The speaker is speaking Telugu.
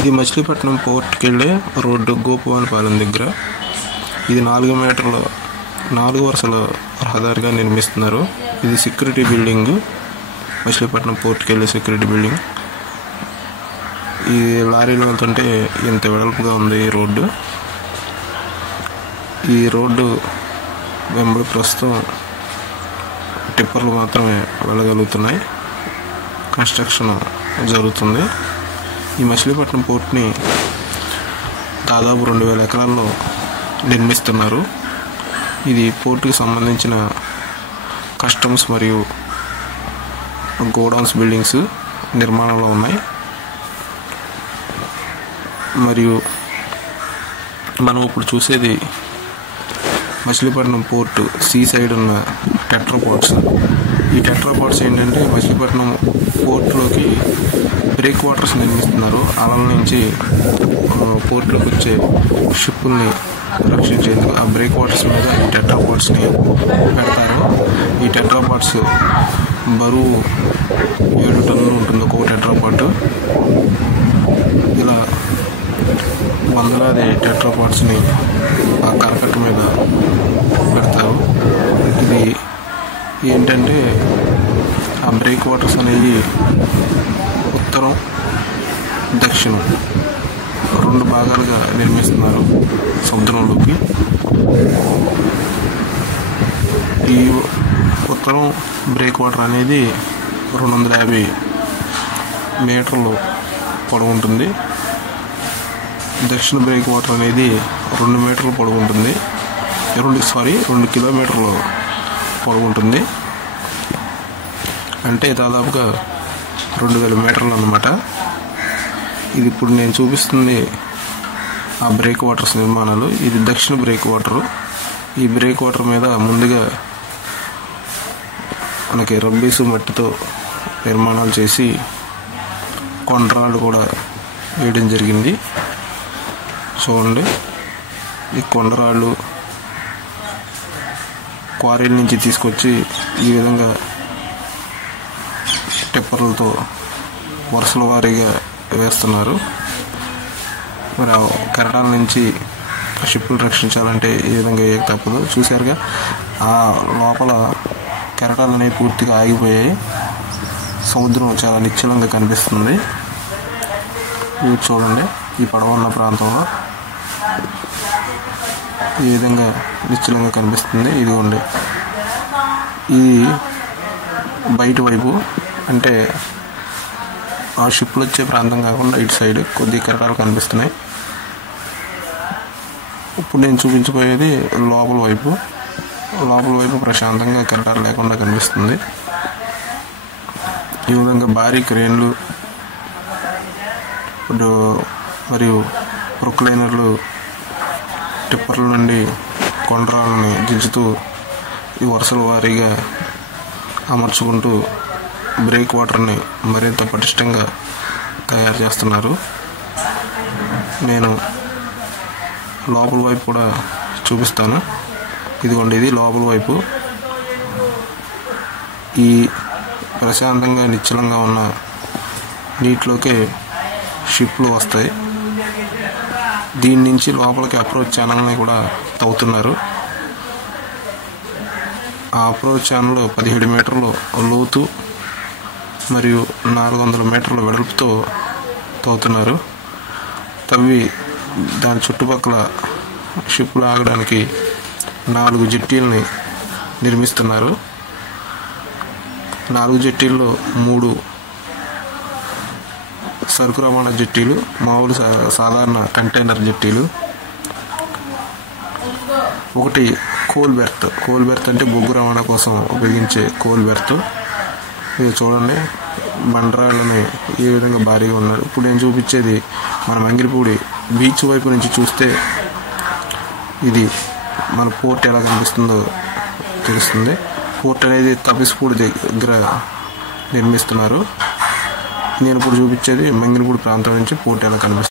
ఇది మచిలీపట్నం పోర్ట్కి వెళ్ళే రోడ్డు గోపవానిపాలెం దగ్గర. ఇది 4 వరుసల రహదారిగా నిర్మిస్తున్నారు. ఇది సెక్యూరిటీ బిల్డింగ్, మచిలీపట్నం పోర్ట్కి వెళ్ళే సెక్యూరిటీ బిల్డింగ్. ఈ లారీలు వెళ్తుంటే ఇంత వెడల్పుగా ఉంది ఈ రోడ్డు. ఈ రోడ్డు వెంబడి ప్రస్తుతం టిప్పర్లు మాత్రమే వెళ్ళగలుగుతున్నాయి. కన్స్ట్రక్షన్ జరుగుతుంది. ఈ మచిలీపట్నం పోర్ట్ని దాదాపు 2000 ఎకరాల్లో నిర్మిస్తున్నారు. ఇది పోర్టుకి సంబంధించిన కస్టమ్స్ మరియు గోడౌన్స్ బిల్డింగ్స్ నిర్మాణంలో ఉన్నాయి. మరియు మనం ఇప్పుడు చూసేది మచిలీపట్నం పోర్టు సీ సైడ్ ఉన్న టెట్రాపాడ్స్. ఈ టెట్రాపాడ్స్ ఏంటంటే మచిలీపట్నం పోర్టులోకి బ్రేక్ వాటర్స్ నిర్మిస్తున్నారు. అలల నుంచి పోర్టులోకి వచ్చే షిప్పుల్ని రక్షించేందుకు ఆ బ్రేక్ వాటర్స్ మీద ఈ టెట్రాపాడ్స్ని పెడతారు. ఈ టెట్రాపాడ్స్ బరువు 7 టన్నులు ఉంటుంది ఒక్కొక్క టెట్రాపాడ్. ఇలా వందలాది టెట్రాపాడ్స్ని ఆ కరకట్ట మీద పెడతారు. ఇది ఏంటంటే ఆ బ్రేక్ వాటర్స్ అనేవి ఉత్తరం, దక్షిణం 2 భాగాలుగా నిర్మిస్తున్నారు సముద్రంలోకి. ఈ ఉత్తరం బ్రేక్ వాటర్ అనేది 250 మీటర్లు పొడవు ఉంటుంది. దక్షిణ బ్రేక్ వాటర్ అనేది 2 మీటర్లు పొడవు ఉంటుంది. 2 కిలోమీటర్లు పొడవు ఉంటుంది. అంటే దాదాపుగా 2000 మీటర్లు అన్నమాట. ఇది ఇప్పుడు నేను చూపిస్తుంది ఆ బ్రేక్ వాటర్స్ నిర్మాణాలు. ఇది దక్షిణ బ్రేక్ వాటరు. ఈ బ్రేక్ వాటర్ మీద ముందుగా మనకి రబ్బీసు మట్టితో నిర్మాణాలు చేసి కొండరాళ్ళు కూడా వేయడం జరిగింది. చూడండి, ఈ కొండరాళ్ళు క్వారీల నుంచి తీసుకొచ్చి ఈ విధంగా టిప్పర్లతో వరుసల వారీగా వేస్తున్నారు. మరి ఆ కెరటాల నుంచి షిప్పులు రక్షించాలంటే ఈ విధంగా ఏ తప్పదు. చూశారుగా, ఆ లోపల కెరటాలు అనేవి పూర్తిగా ఆగిపోయాయి. సముద్రం చాలా నిశ్చలంగా కనిపిస్తుంది. ఇవి చూడండి, ఈ పడవ ఉన్న ప్రాంతంలో ఈ విధంగా నిశ్చలంగా కనిపిస్తుంది. ఇదిగోండి, ఇది బయట వైపు, అంటే ఆ షిప్లు వచ్చే ప్రాంతం కాకుండా ఇటు సైడ్ కొద్ది కెరటాలు కనిపిస్తున్నాయి. ఇప్పుడు నేను చూపించబోయేది లోపల వైపు. ప్రశాంతంగా కెరటాలు లేకుండా కనిపిస్తుంది. ఈ విధంగా భారీ క్రేన్లు మరియు ప్రొక్లైనర్లు టిప్పర్ల నుండి కొండరాళ్ళని దించుతూ ఈ వరుసల వారీగా అమర్చుకుంటూ బ్రేక్ వాటర్ని మరింత పటిష్టంగా తయారు చేస్తున్నారు. నేను లోపల వైపు కూడా చూపిస్తాను. ఇదిగోండి, ఇది లోపల వైపు. ఈ ప్రశాంతంగా నిశ్చలంగా ఉన్న నీటిలోకే షిప్లు వస్తాయి. దీని నుంచి లోపలికి అప్రోచ్ ఛానల్ని కూడా తవ్వుతున్నారు. ఆ అప్రోచ్ ఛానల్ 17 మీటర్లు లోతు మరియు 400 మీటర్ల వెడల్పుతో తవ్వుతున్నారు. తవ్వి దాని చుట్టుపక్కల షిప్లు ఆగడానికి 4 జెట్టీలని నిర్మిస్తున్నారు. 4 జెట్టీల్లో 3 సరుకు రవాణా జెట్టీలు, మామూలు సాధారణ కంటైనర్ జెట్టీలు, 1 కోల్ బెర్త్ అంటే బొగ్గు రవాణా కోసం ఉపయోగించే కోల్ బెర్త్. ఇది చూడండి, బండరాళ్ళని ఏ విధంగా భారీగా ఉన్నారు. ఇప్పుడు నేను చూపించేది మన మంగిలిపూడి బీచ్ వైపు నుంచి చూస్తే ఇది మన పోర్ట్ ఎలా కనిపిస్తుందో తెలుస్తుంది. పోర్ట్ అనేది తపిసిపూడి దగ్గర నిర్మిస్తున్నారు. నేను ఇప్పుడు చూపించేది మంగిలిపూడి ప్రాంతం నుంచి పోర్ట్ ఎలా కనిపిస్తుంది.